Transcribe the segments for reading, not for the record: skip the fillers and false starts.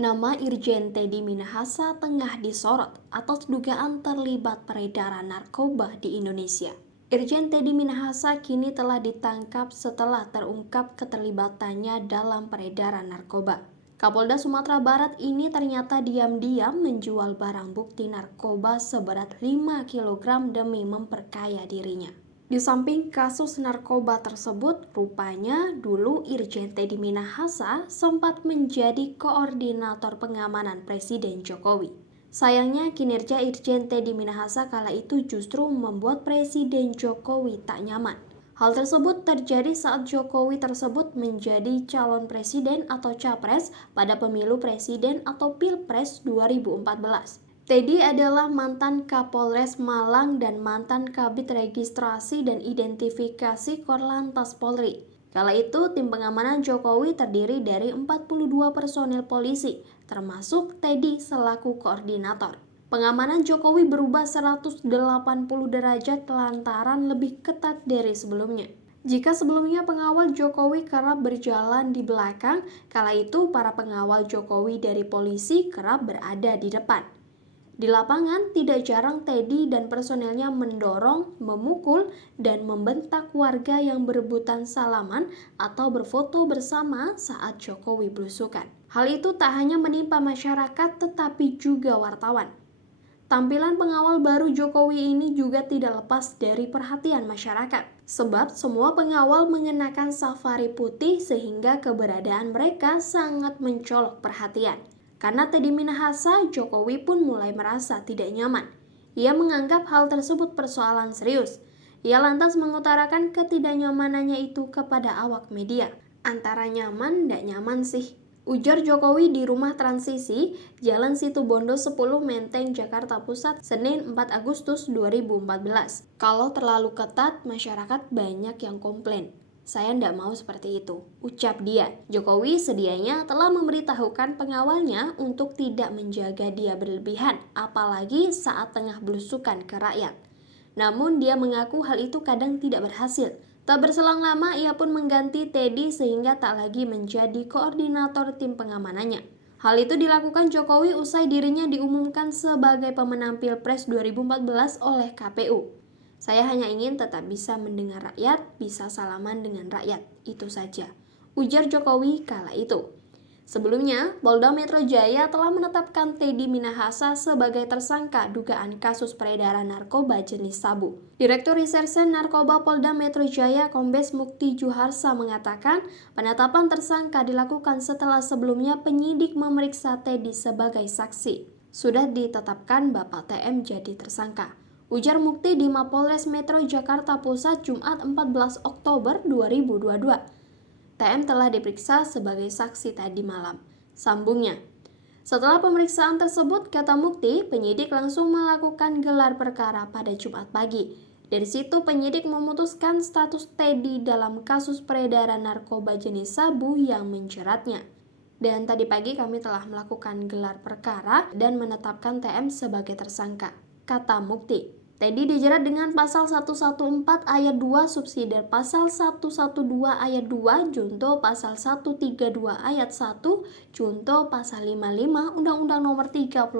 Nama Irjen Teddy Minahasa tengah disorot atas dugaan terlibat peredaran narkoba di Indonesia. Irjen Teddy Minahasa kini telah ditangkap setelah terungkap keterlibatannya dalam peredaran narkoba. Kapolda Sumatera Barat ini ternyata diam-diam menjual barang bukti narkoba seberat 5 kg demi memperkaya dirinya. Di samping kasus narkoba tersebut, rupanya dulu Irjen Teddy Minahasa sempat menjadi koordinator pengamanan Presiden Jokowi. Sayangnya kinerja Irjen Teddy Minahasa kala itu justru membuat Presiden Jokowi tak nyaman. Hal tersebut terjadi saat Jokowi tersebut menjadi calon presiden atau capres pada pemilu presiden atau Pilpres 2014. Teddy adalah mantan Kapolres Malang dan mantan Kabid Registrasi dan Identifikasi Korlantas Polri. Kala itu, tim pengamanan Jokowi terdiri dari 42 personel polisi, termasuk Teddy selaku koordinator. Pengamanan Jokowi berubah 180 derajat lantaran lebih ketat dari sebelumnya. Jika sebelumnya pengawal Jokowi kerap berjalan di belakang, kala itu para pengawal Jokowi dari polisi kerap berada di depan. Di lapangan, tidak jarang Teddy dan personelnya mendorong, memukul, dan membentak warga yang berebutan salaman atau berfoto bersama saat Jokowi belusukan. Hal itu tak hanya menimpa masyarakat tetapi juga wartawan. Tampilan pengawal baru Jokowi ini juga tidak lepas dari perhatian masyarakat. Sebab semua pengawal mengenakan safari putih sehingga keberadaan mereka sangat mencolok perhatian. Karena Teddy Minahasa, Jokowi pun mulai merasa tidak nyaman. Ia menganggap hal tersebut persoalan serius. Ia lantas mengutarakan ketidaknyamanannya itu kepada awak media. Antara nyaman dan nyaman sih, ujar Jokowi di rumah transisi, Jalan Situbondo 10 Menteng, Jakarta Pusat, Senin 4 Agustus 2014. Kalau terlalu ketat, masyarakat banyak yang komplain. Saya tidak mau seperti itu, ucap dia. Jokowi sedianya telah memberitahukan pengawalnya untuk tidak menjaga dia berlebihan, apalagi saat tengah belusukan ke rakyat. Namun dia mengaku hal itu kadang tidak berhasil. Tak berselang lama ia pun mengganti Teddy sehingga tak lagi menjadi koordinator tim pengamanannya. Hal itu dilakukan Jokowi usai dirinya diumumkan sebagai pemenang Pilpres 2014 oleh KPU. Saya hanya ingin tetap bisa mendengar rakyat, bisa salaman dengan rakyat, itu saja, ujar Jokowi kala itu. Sebelumnya, Polda Metro Jaya telah menetapkan Teddy Minahasa sebagai tersangka dugaan kasus peredaran narkoba jenis sabu. Direktur Reserse Narkoba Polda Metro Jaya Kombes Mukti Juharsa mengatakan penetapan tersangka dilakukan setelah sebelumnya penyidik memeriksa Teddy sebagai saksi. Sudah ditetapkan Bapak TM jadi tersangka, ujar Mukti di Mapolres Metro Jakarta Pusat Jumat 14 Oktober 2022. TM telah diperiksa sebagai saksi tadi malam. Sambungnya, setelah pemeriksaan tersebut, kata Mukti, penyidik langsung melakukan gelar perkara pada Jumat pagi. Dari situ penyidik memutuskan status Teddy dalam kasus peredaran narkoba jenis sabu yang menjeratnya. Dan tadi pagi kami telah melakukan gelar perkara dan menetapkan TM sebagai tersangka, kata Mukti. Teddy dijerat dengan pasal 114 ayat 2 subsidiar pasal 112 ayat 2 junto pasal 132 ayat 1 junto pasal 55 Undang-Undang Nomor 35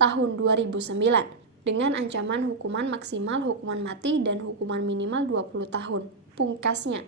Tahun 2009 dengan ancaman hukuman maksimal hukuman mati dan hukuman minimal 20 tahun. Pungkasnya,